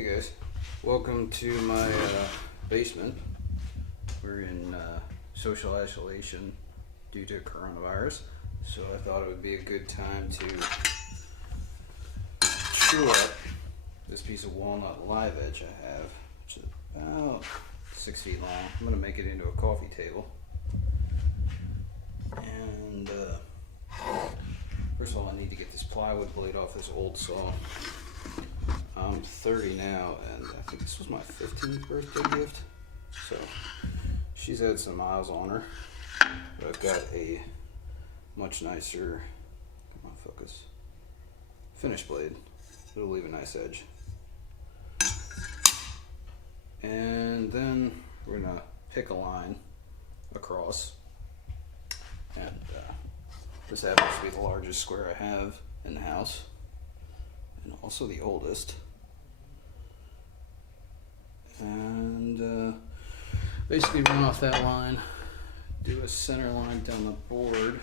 Hey guys, welcome to my basement. We're in social isolation due to coronavirus, so I thought it would be a good time to chew up this piece of walnut live edge I have, which is about 6 feet long. I'm going to make it into a coffee table. And first of all, I need to get this plywood blade off this old saw. I'm 30 now, and I think this was my 15th birthday gift, so she's had some miles on her, but I've got a much nicer, come on focus, finish blade. It'll leave a nice edge. And then we're gonna pick a line across, and this happens to be the largest square I have in the house, and also the oldest. And basically run off that line, do a center line down the board,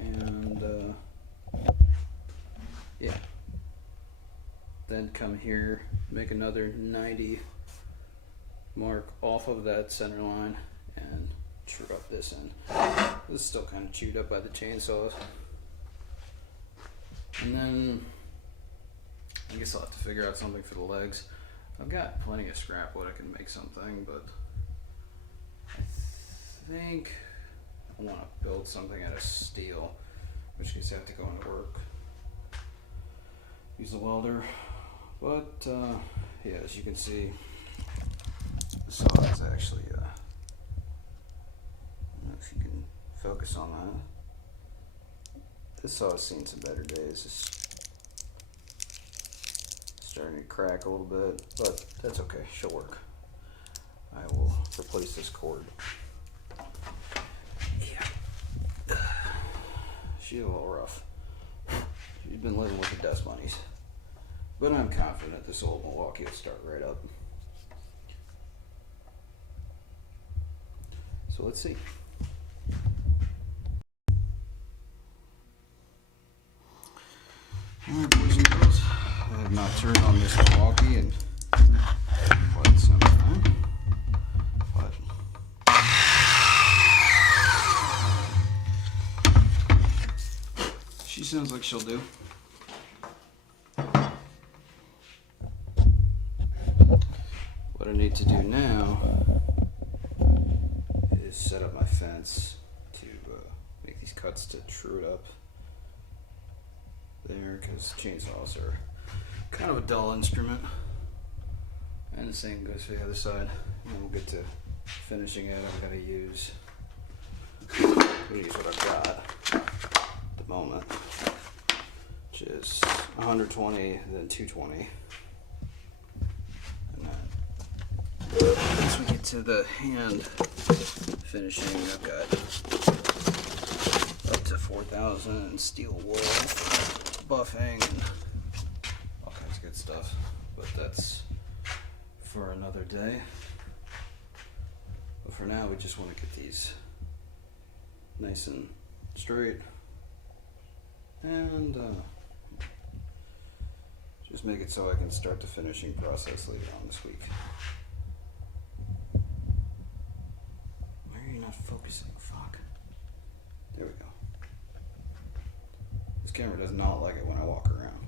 and yeah, then come here, make another 90 mark off of that center line and true up this end. This is still kind of chewed up by the chainsaws. And then I guess I'll have to figure out something for the legs. I've got plenty of scrap wood, I can make something, but I think I want to build something out of steel, which case I have to go into work, use the welder. But yeah, as you can see, the saw is actually, I don't know if you can focus on that. This saw has seen some better days. It's starting to crack a little bit, but that's okay, she'll work. I will replace this cord. Yeah. She's a little rough. She's been living with the dust bunnies. But I'm confident this old Milwaukee will start right up. So let's see. Alright, boys and girls, I have not turned on this Milwaukee in quite some time, but she sounds like she'll do. What I need to do now is set up my fence to make these cuts to true it up there, because chainsaws are kind of a dull instrument, and the same goes for the other side. And then we'll get to finishing it. I'm going to use what I've got at the moment, which is 120, then 220. Once we get to the hand finishing, I've got up to 4,000 in steel wool, buffing, and all kinds of good stuff. But that's for another day. But for now, we just want to get these nice and straight, and just make it so I can start the finishing process later on this week. Not focusing, fuck. There we go. This camera does not like it when I walk around.